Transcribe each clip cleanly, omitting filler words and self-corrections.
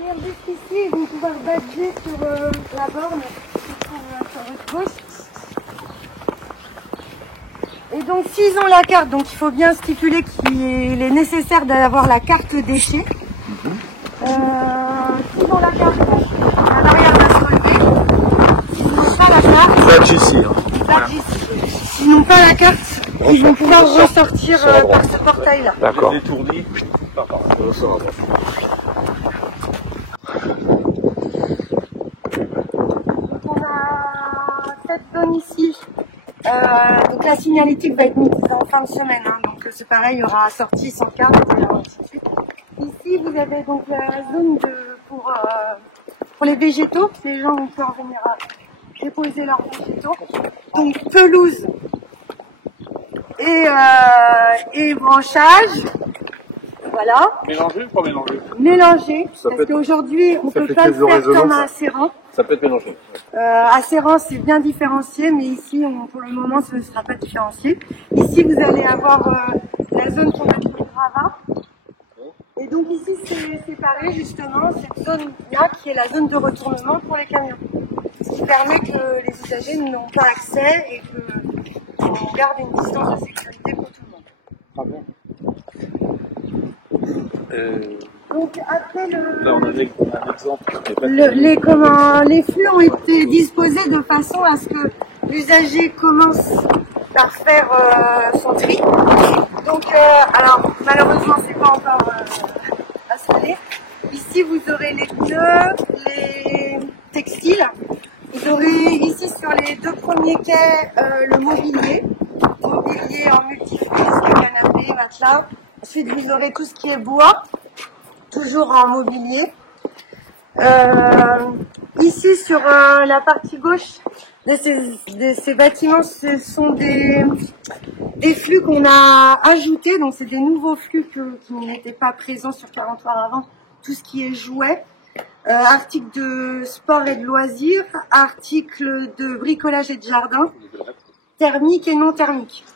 venir juste ici, ils vont pouvoir badger sur la borne qui se trouve sur votre gauche. Et donc s'ils ont la carte, donc il faut bien stipuler qu'il est nécessaire d'avoir la carte déchet. S'ils ont la carte, à l'arrière va se relever. S'ils n'ont pas la carte, Badge ici. badge ici. S'ils n'ont pas la carte, ils vont pouvoir ressortir par ce portail-là. D'accord. Détourné. On a cette zone ici. Donc la signalétique va être mise en fin de semaine. Hein. Donc c'est pareil, il y aura sortie sans carte et ainsi de suite. Ici, vous avez donc la zone pour les végétaux. Les gens vont pouvoir venir déposer leurs végétaux. Donc pelouse et branchage. Voilà. Mélanger ou pas mélanger? Mélanger. Parce qu'aujourd'hui, on ne peut pas le faire comme à Serran. Ça peut être mélangé. À Serran, c'est bien différencié, mais ici, pour le moment, ce ne sera pas différencié. Ici, vous allez avoir la zone qu'on appelle gravat. Et donc ici, c'est séparé justement cette zone-là qui est la zone de retournement pour les camions. Ce qui permet que les usagers n'ont pas accès et qu'on garde une distance de sécurité pour tout le monde. Ah bon. Donc après Là, on a un exemple. les flux ont été disposés de façon à ce que l'usager commence par faire son tri. Donc, alors malheureusement, c'est pas encore installé. Ici, vous aurez les pneus, les textiles. Vous aurez ici sur les deux premiers quais le mobilier en multiflux, canapé, matelas. Ensuite, vous aurez tout ce qui est bois, toujours en mobilier. Ici, sur la partie gauche de ces bâtiments, ce sont des flux qu'on a ajoutés. Donc, c'est des nouveaux flux qui n'étaient pas présents sur 43 avant. Tout ce qui est jouets, articles de sport et de loisirs, articles de bricolage et de jardin, thermiques et non thermiques.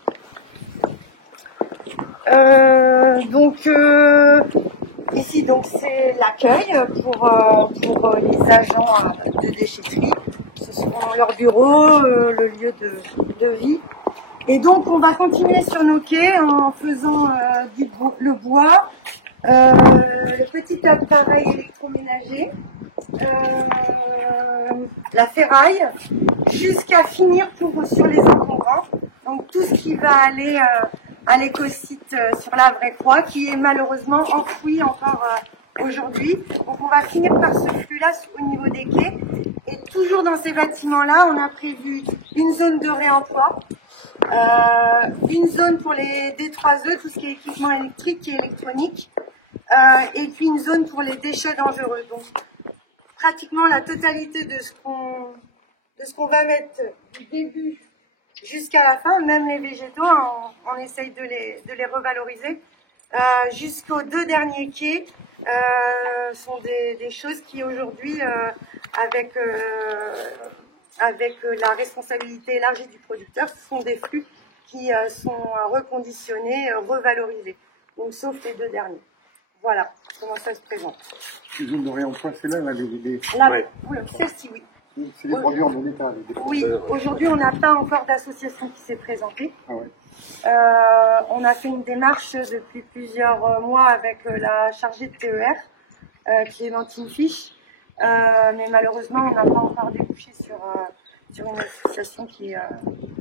Ici, donc, c'est l'accueil pour les agents de déchetterie. Ce seront leurs bureaux, le lieu de vie. Et donc, on va continuer sur nos quais en faisant le bois, le petit appareil électroménager, la ferraille, jusqu'à finir sur les encombrants. Donc, tout ce qui va aller à l'écosite sur la vraie croix, qui est malheureusement enfoui encore aujourd'hui. Donc on va finir par ce flux-là au niveau des quais. Et toujours dans ces bâtiments-là, on a prévu une zone de réemploi, une zone pour les D3E, tout ce qui est équipement électrique et électronique, et puis une zone pour les déchets dangereux. Donc pratiquement la totalité de ce qu'on va mettre du début jusqu'à la fin, même les végétaux, on essaye de les revaloriser. Jusqu'aux deux derniers quais sont des choses qui aujourd'hui, avec la responsabilité élargie du producteur, ce sont des flux qui sont reconditionnés, revalorisés. Donc sauf les deux derniers. Voilà comment ça se présente. Les zones de réemploi, c'est là, Ouais. Oui, celle-ci, oui. C'est des produits en bon état. Oui, aujourd'hui on n'a pas encore d'association qui s'est présentée. Ah ouais. On a fait une démarche depuis plusieurs mois avec la chargée de TER, Clémentine Fisch, mais malheureusement on n'a pas encore débouché sur une association qui...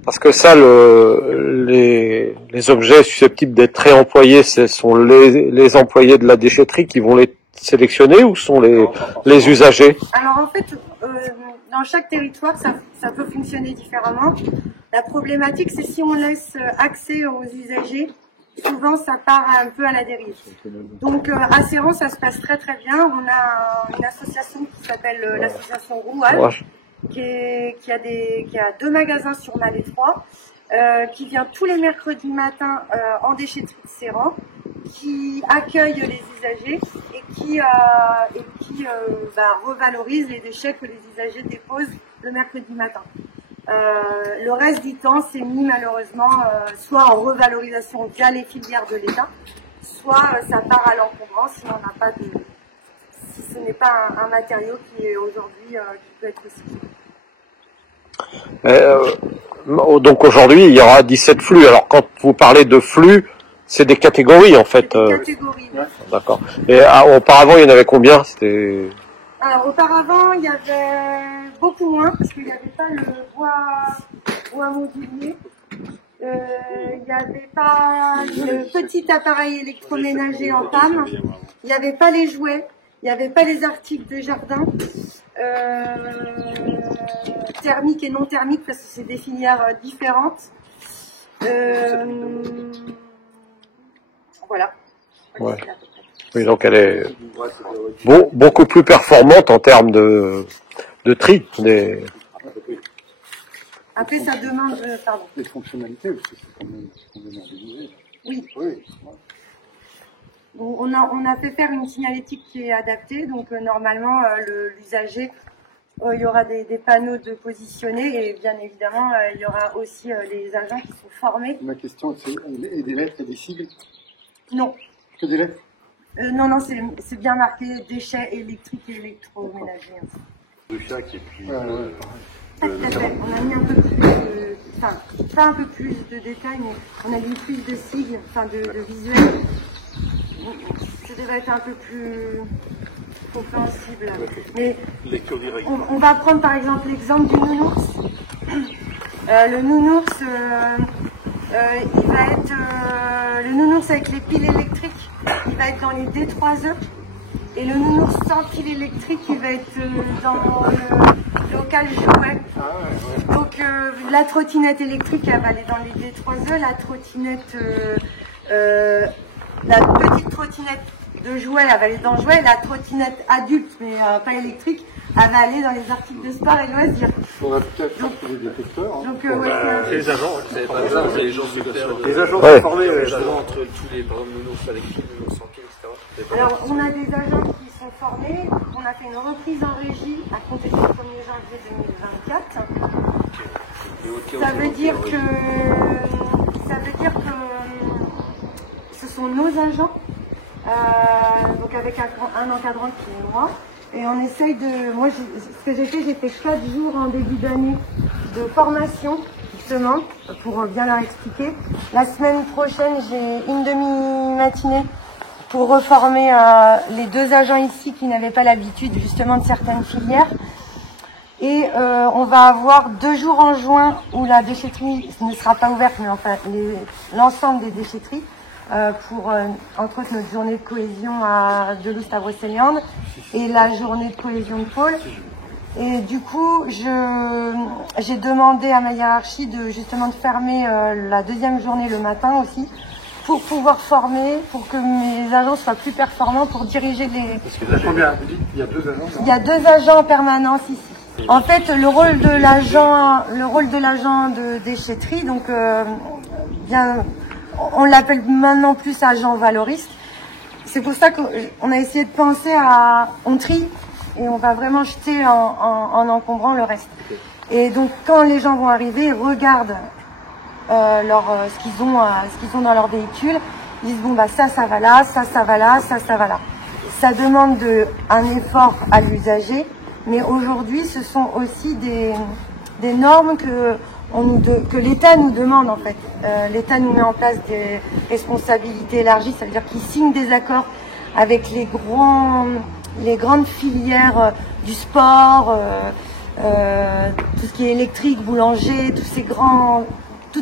Parce que ça, les objets susceptibles d'être réemployés, ce sont les employés de la déchetterie qui vont les sélectionner ou sont les usagers? Alors en fait, dans chaque territoire, ça peut fonctionner différemment. La problématique, c'est si on laisse accès aux usagers, souvent ça part un peu à la dérive. Donc à Serran, ça se passe très très bien. On a une association qui s'appelle l'association Rouage, qui a 2 magasins sur Malais 3, qui vient tous les mercredis matins en déchetterie de Serran, qui accueille les usagers et qui revalorise les déchets que les usagers déposent le mercredi matin. Le reste du temps, c'est mis malheureusement soit en revalorisation via les filières de l'État, soit ça part à l'encombrant si on n'a pas si ce n'est pas un matériau qui est aujourd'hui qui peut être recyclé. Donc aujourd'hui, il y aura 17 flux. Alors quand vous parlez de flux, c'est des catégories en fait. Des catégories. Oui. D'accord. Et auparavant, il y en avait combien? C'était... Alors auparavant, il y avait beaucoup moins parce qu'il n'y avait pas le bois modulier. Il n'y avait pas le petit appareil électroménager en panne. Il n'y avait pas les jouets. Il n'y avait pas les articles de jardin. Thermiques et non thermiques parce que c'est des filières différentes. Voilà. Ouais. Oui, donc elle est beaucoup plus performante en termes de tri. Après, ça demande... pardon. Les fonctionnalités aussi, c'est quand même organisé. Oui. Oui. On a fait faire une signalétique qui est adaptée, donc normalement l'usager, il y aura des panneaux de positionnés et bien évidemment il y aura aussi les agents qui sont formés. Ma question, c'est des lettres et des sigles? Non. Que des lettres? Non, c'est bien marqué déchets électriques et électroménagers. De chaque et puis... Tout à fait. On a mis un peu plus de... Enfin, pas un peu plus de détails, mais on a mis plus de sigles, enfin de visuels. Ça devrait être un peu plus compréhensible. Mais on va prendre par exemple l'exemple du nounours. Le nounours, il va être le nounours avec les piles électriques, il va être dans les D3E. Et le nounours sans pile électrique, il va être dans le local jouet. Donc la trottinette électrique, elle va aller dans les D3E. La trottinette, la petite trottinette de jouet, elle va aller dans le jouet. La trottinette adulte, mais pas électrique, elle va aller dans les articles de sport et loisirs. On a peut-être des détecteurs. Donc, C'est les agents, c'est pas ça, c'est les gens qui Les agents Ouais. sont formés justement entre tous les, par exemple, nounours avec fil, nounours sans fil, etc. alors, on a des agents qui sont formés. On a fait une reprise en régie à compter du 1er janvier 2024. Ça veut dire que ce sont nos agents, donc avec un encadrant qui est moi. Et on essaye de... Moi, ce que j'ai fait 4 jours en début d'année de formation, justement, pour bien leur expliquer. La semaine prochaine, j'ai une demi-matinée pour reformer les 2 agents ici qui n'avaient pas l'habitude, justement, de certaines filières. Et on va avoir 2 jours en juin où la déchetterie ne sera pas ouverte, mais enfin l'ensemble des déchetteries, pour entre autres notre journée de cohésion à Deloust à Brocéliande et la journée de cohésion de Pôle. Et du coup, j'ai demandé à ma hiérarchie de justement de fermer la 2e journée le matin aussi, pour pouvoir former, pour que mes agents soient plus performants pour diriger les... Parce que là, combien vous dites, il y a 2 agents? Il y a 2 agents en permanence ici. En fait, le rôle de l'agent de déchetterie, donc on l'appelle maintenant plus agent valoriste. C'est pour ça qu'on a essayé de penser à on trie et on va vraiment jeter en encombrant le reste. Et donc quand les gens vont arriver, ils regardent ce qu'ils ont dans leur véhicule, ils disent bon bah ça va là, ça va là, ça va là. Ça demande un effort à l'usager. Mais aujourd'hui, ce sont aussi des normes que l'État nous demande en fait. L'État nous met en place des responsabilités élargies, ça veut dire qu'il signe des accords avec les grandes filières du sport, tout ce qui est électrique, boulanger, toutes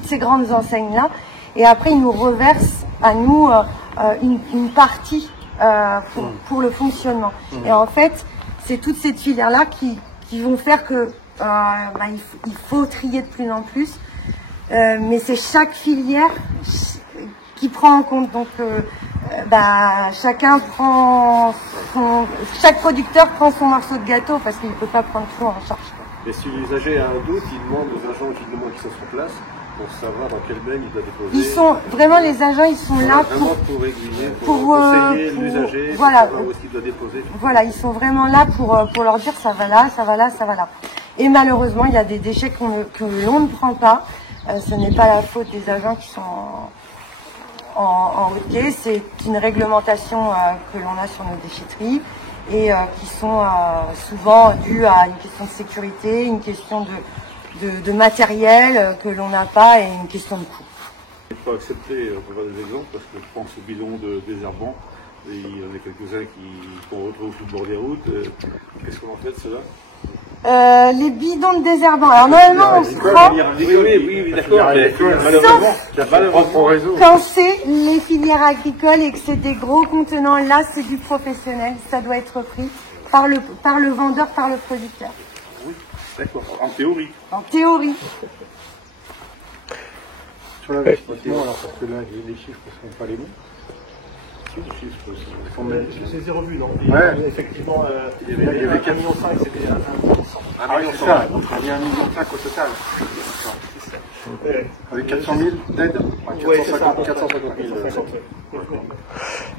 ces grandes enseignes-là. Et après, ils nous reversent à nous une partie pour le fonctionnement. Et en fait, c'est toutes ces filières-là qui vont faire que il faut trier de plus en plus. Mais c'est chaque filière qui prend en compte. Donc, chaque producteur prend son morceau de gâteau parce qu'il ne peut pas prendre tout en charge. Et si l'usager a un doute, il demande aux agents qui sont sur place pour savoir dans quel bain il doit déposer. Les agents, ils sont là pour aiguiller, pour conseiller l'usager, voilà, savoir où est-ce qu'il doit déposer. Voilà, ils sont vraiment là pour leur dire ça va là, ça va là, ça va là. Et malheureusement, il y a des déchets que l'on ne prend pas. Ce n'est pas la faute des agents qui sont en routier, c'est une réglementation que l'on a sur nos déchetteries. et qui sont souvent dues à une question de sécurité, une question de matériel que l'on n'a pas et une question de coût. Il faut accepter, on peut voir des exemples, parce que je pense au bidon de désherbant, et il y en a quelques-uns qu'on retrouve sur le bord des routes. Qu'est-ce qu'on en fait de cela? Les bidons de désherbant. Alors normalement on se prend, Oui, d'accord, mais malheureusement, quand c'est les filières agricoles et que c'est des gros contenants, là c'est du professionnel, ça doit être pris par le vendeur, par le producteur. oui, d'accord, en théorie. En théorie. Sur l'investissement, alors parce que là, les chiffres ne sont pas les bons. Je les ai revus, non? Ouais. Effectivement, il y avait 4,5 millions, c'était 1 million. Ah oui, c'est ça. Donc il y a 1,5 million au total. Avec 400 000 d'aide. 450 000.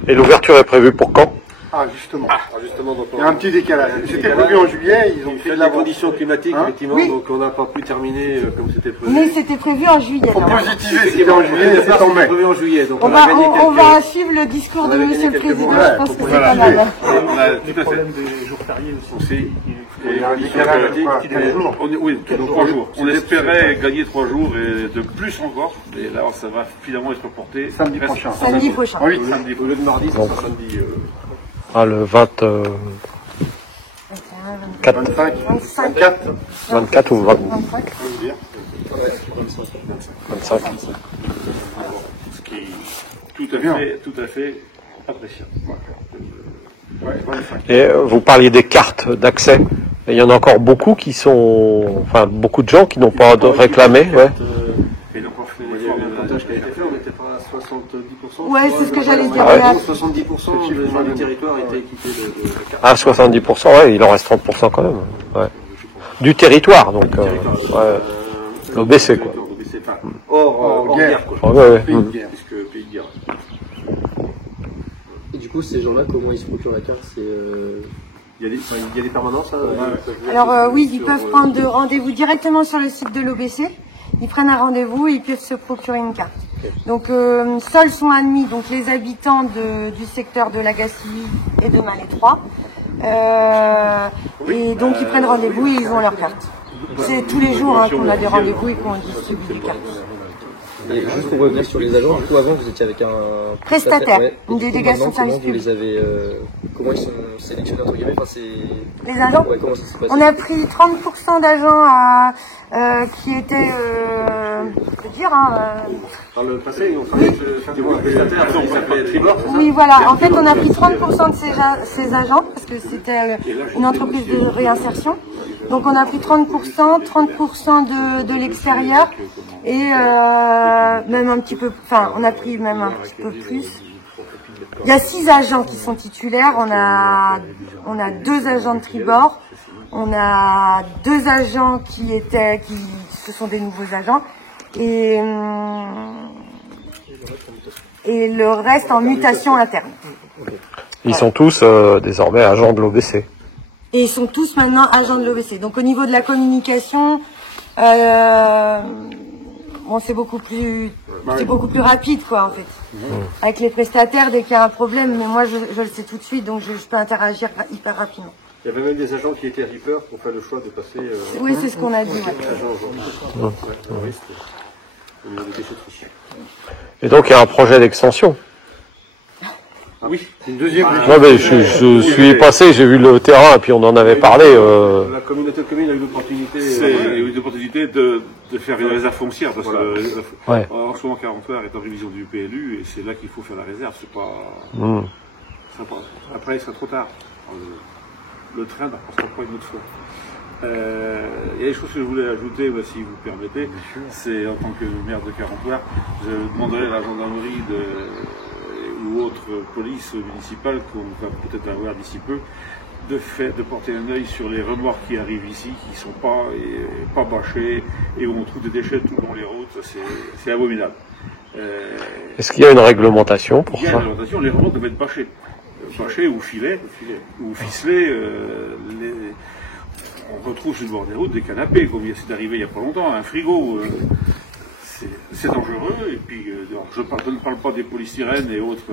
Et l'ouverture est prévue pour quand? Ah, justement. Donc, Il y a un petit décalage. C'était prévu en juillet, ils ont fait de de la l'avance. condition climatique, Hein? effectivement, Oui. donc on n'a pas pu terminer comme c'était prévu. Mais c'était prévu en juillet. Faut alors. positiver, c'était en juillet, c'est en mai. prévu en juillet, donc On on a gagné va, on va suivre le discours de on a Monsieur gagné le quelques Président, mois. je pense que c'est Voilà. pas mal. On a tout à fait. des jours fériés aussi. Il y a un décalage, quoi, 15 jours. Oui, 3 jours. On espérait gagner 3 jours et de plus encore. Et là, ça va finalement être reporté. Samedi prochain. Samedi prochain. Oui, Samedi, au lieu de mardi, ça sera samedi. Ah, le 24, 25, 24. 24 ou 25. 25. Ce qui est tout à fait appréciable. Ouais, 25. Et vous parliez des cartes d'accès. Et il y en a encore beaucoup qui sont, enfin, beaucoup de gens qui n'ont pas réclamé, ouais. Et donc, on fait l'effort de montage qui a été fait, on était pas à 70%. Ouais, c'est ce que j'allais dire. Ouais. Là. 70% des gens du territoire étaient équipés de cartes. Ah, 70%, ouais, il en reste 30% quand même. Ouais. Du territoire, donc, ouais. L'OBC, quoi. L'OBC, enfin, hors guerre, quoi. Ouais, ouais. Pays de guerre. Puisque pays de guerre. Et du coup, ces gens-là, comment ils se procurent la carte? Il y a des permanences, Alors oui, ils peuvent prendre rendez-vous directement sur le site de l'OBC. Ils prennent un rendez-vous et ils peuvent se procurer une carte. Donc seuls sont admis donc les habitants du secteur de la Gacilly et de Malétroit. Et donc ils prennent rendez-vous et ils ont leur carte. C'est tous les jours qu'on a des rendez-vous et qu'on distribue des cartes. Et juste pour revenir sur les agents, du coup avant vous étiez avec un Prestataire, ouais. une Et du coup, délégation de maintenant, service comment vous public. les avez, comment ils sont sélectionnés entre guillemets, enfin, Les agents, ouais, comment ça s'est passé? on a pris 30% d'agents qui étaient, je peux dire, Dans le passé, on travaillait avec le prestataire, il s'appelait Tribord. oui, voilà. En fait, on a pris 30% de ces agents, parce que c'était une entreprise de réinsertion. Donc, on a pris 30%, 30% de l'extérieur, et même un petit peu, enfin, on a pris même un petit peu plus. Il y a 6 agents qui sont titulaires. On a 2 agents de tribord. On a 2 agents ce sont des nouveaux agents. Et le reste en mutation interne. Ils sont tous désormais agents de l'OBC. Et ils sont tous maintenant agents de l'OBC. Donc au niveau de la communication, bon, c'est beaucoup plus rapide, quoi, en fait. Avec les prestataires, dès qu'il y a un problème, mais moi je le sais tout de suite, donc je peux interagir hyper rapidement. Il y avait même des agents qui étaient reapers pour faire le choix de passer Oui, c'est ce qu'on a dit. Ouais. agent au niveau des déchetteries. Et donc, il y a un projet d'extension. Oui, Une deuxième. Ouais, mais je suis passé, j'ai vu le terrain, et puis on en avait parlé. La communauté de communes a eu l'opportunité de faire une réserve foncière, parce que Ouais. en ce moment 40 est en révision du PLU, et c'est là qu'il faut faire la réserve. C'est pas, après, il sera trop tard. Le train ne repassera pas une autre fois. Il y a des choses que je voulais ajouter, si vous permettez. C'est en tant que maire de Carentoir, je demanderai à la gendarmerie ou autre police municipale qu'on va peut-être avoir d'ici peu, de porter un œil sur les remorques qui arrivent ici, qui sont pas bâchées, et où on trouve des déchets tout le long les routes. C'est abominable. Est-ce qu'il y a une réglementation pour Il y a ça? une réglementation, les remorques doivent être bâchées. Bâchées ou filées, ou ficelées. On retrouve sur le bord des routes des canapés, comme c'est arrivé il n'y a pas longtemps, un frigo. C'est dangereux, et puis je ne parle pas des polystyrènes et autres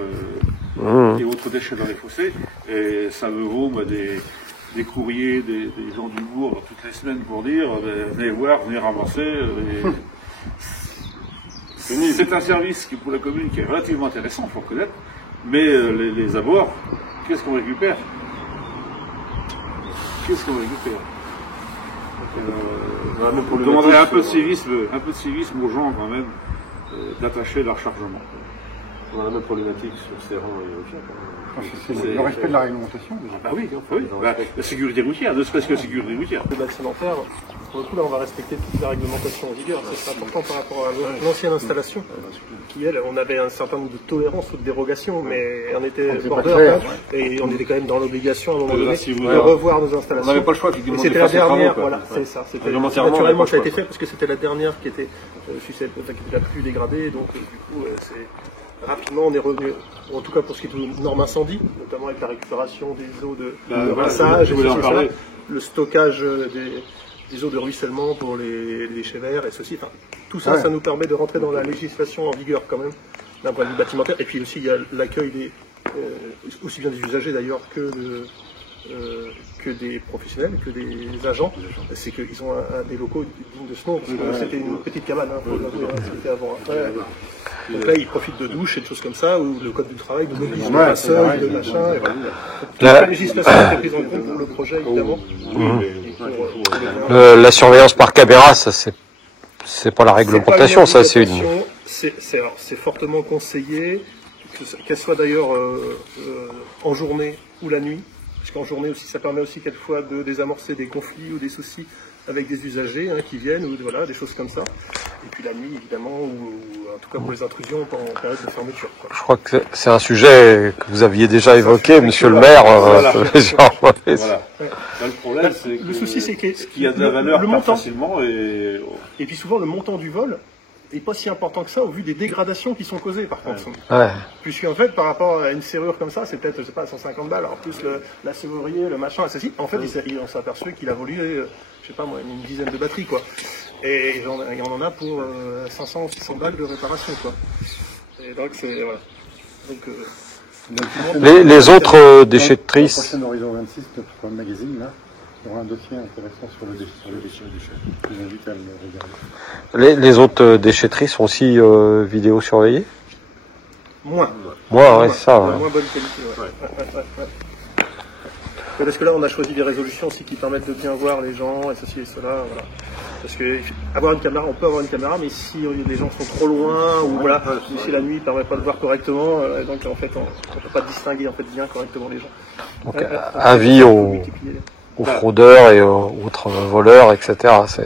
déchets dans les fossés. Et ça me vaut moi, des courriers, des gens du bourg toutes les semaines pour dire venez voir, venez ramasser. C'est un service qui pour la commune qui est relativement intéressant, il faut reconnaître, mais les abords, qu'est-ce qu'on récupère? Qu'est-ce qu'on récupère? On demanderait un peu de civisme aux gens quand même, d'attacher leur chargement. On a la même problématique sur Serran et Auchan. Le respect de la réglementation. Ah oui, la sécurité routière, ne serait-ce que la sécurité routière. Le bâtimentaire, pour le coup, là, on va respecter toute la réglementation en vigueur. C'est important par rapport à l'ancienne installation, qui, elle, on avait un certain nombre de tolérances ou de dérogations, mais on était border, et on était quand même dans l'obligation à un moment donné de revoir nos installations. On n'avait pas le choix, effectivement. C'était la dernière, voilà, c'est ça. C'était naturellement ça a été fait parce que c'était la dernière qui était la plus dégradée, donc du coup, c'est. Rapidement, on est revenu, en tout cas pour ce qui est de normes incendie, notamment avec la récupération des eaux de rinçage, le stockage des eaux de ruissellement pour les déchets verts et ceci. Enfin, tout ça, ça nous permet de rentrer dans la législation en vigueur quand même, d'un point de vue bâtimentaire. Et puis aussi, il y a l'accueil des, aussi bien des usagers d'ailleurs que des professionnels, que des agents. C'est qu'ils ont des locaux dignes de ce nom, parce que c'était une petite cabane, c'était avant. Donc là, ils profitent de douches et de choses comme ça, ou le code du travail, de l'oblige, de seul, de machin. La législation a été prise en compte pour le projet, évidemment. La surveillance par caméra, ça c'est pas la réglementation, ça c'est une. C'est fortement conseillé, qu'elle soit d'ailleurs en journée ou la nuit. Parce qu'en journée aussi, ça permet aussi quelquefois de désamorcer des conflits ou des soucis avec des usagers qui viennent, ou voilà, des choses comme ça. Et puis la nuit, évidemment, ou en tout cas pour les intrusions en période de fermeture. Quoi. Je crois que c'est un sujet que vous aviez déjà évoqué, monsieur le maire. Voilà. Le problème, c'est que le souci, c'est qu'il y a de la valeur le montant, facilement. Et puis souvent, le montant du vol n'est pas si important que ça au vu des dégradations qui sont causées par contre. Ouais. Puisqu'en fait, par rapport à une serrure comme ça, c'est peut-être, je sais pas, 150 balles, alors plus la serrurier, le machin, et ceci. En fait, on s'est aperçu qu'il a valu, je sais pas moi, une dizaine de batteries, quoi. Et on en a pour 500 ou 600 balles de réparation, quoi. Et donc, c'est, voilà. Donc, les autres déchetteries. La prochaine Horizon 26, notre magazine, là, il y aura un dossier intéressant sur les déchets. Je vous invite à le regarder. Les autres déchetteries sont aussi vidéo surveillées? Moins, ouais, c'est ça. Ouais. Moins bonne qualité, ouais. Parce que là, on a choisi des résolutions aussi qui permettent de bien voir les gens, et ceci et cela, voilà. Parce que avoir une caméra, on peut avoir une caméra, mais si les gens sont trop loin, ou voilà, si la nuit ne permet pas de voir correctement, donc en fait, on ne peut pas distinguer en fait bien correctement les gens. Donc, avis aux fraudeurs et aux autres voleurs, etc. Et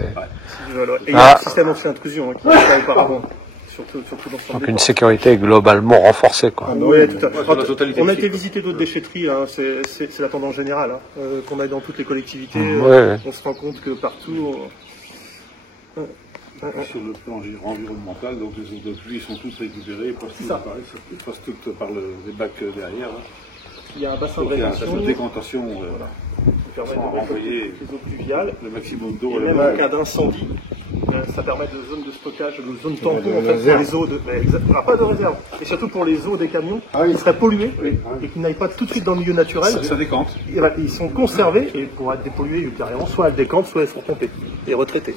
il y a un système anti-intrusion qui n'était pas auparavant. Surtout donc une sécurité globalement renforcée, quoi. Oui, tout à fait. On a été visiter d'autres déchetteries, hein. C'est la tendance générale, hein. Qu'on a dans toutes les collectivités. On se rend compte que partout. Sur le plan environnemental, donc les eaux de pluie sont toutes récupérées, passent toutes par les bacs derrière. Là. Il y a un bassin de rétention. De décantation, qui permet de renvoyer les eaux pluviales. Le maximum d'eau. Et même en cas d'incendie, ça permet de zones de stockage, de zones tampons en fait, pour les eaux pas de réserve, et surtout pour les eaux des camions qui seraient polluées et qui n'aillent pas tout de suite dans le milieu naturel. Ça décante. Ils sont conservés et pour être dépollués ultérieurement, soit elles décantent, soit elles sont pompées et retraitées.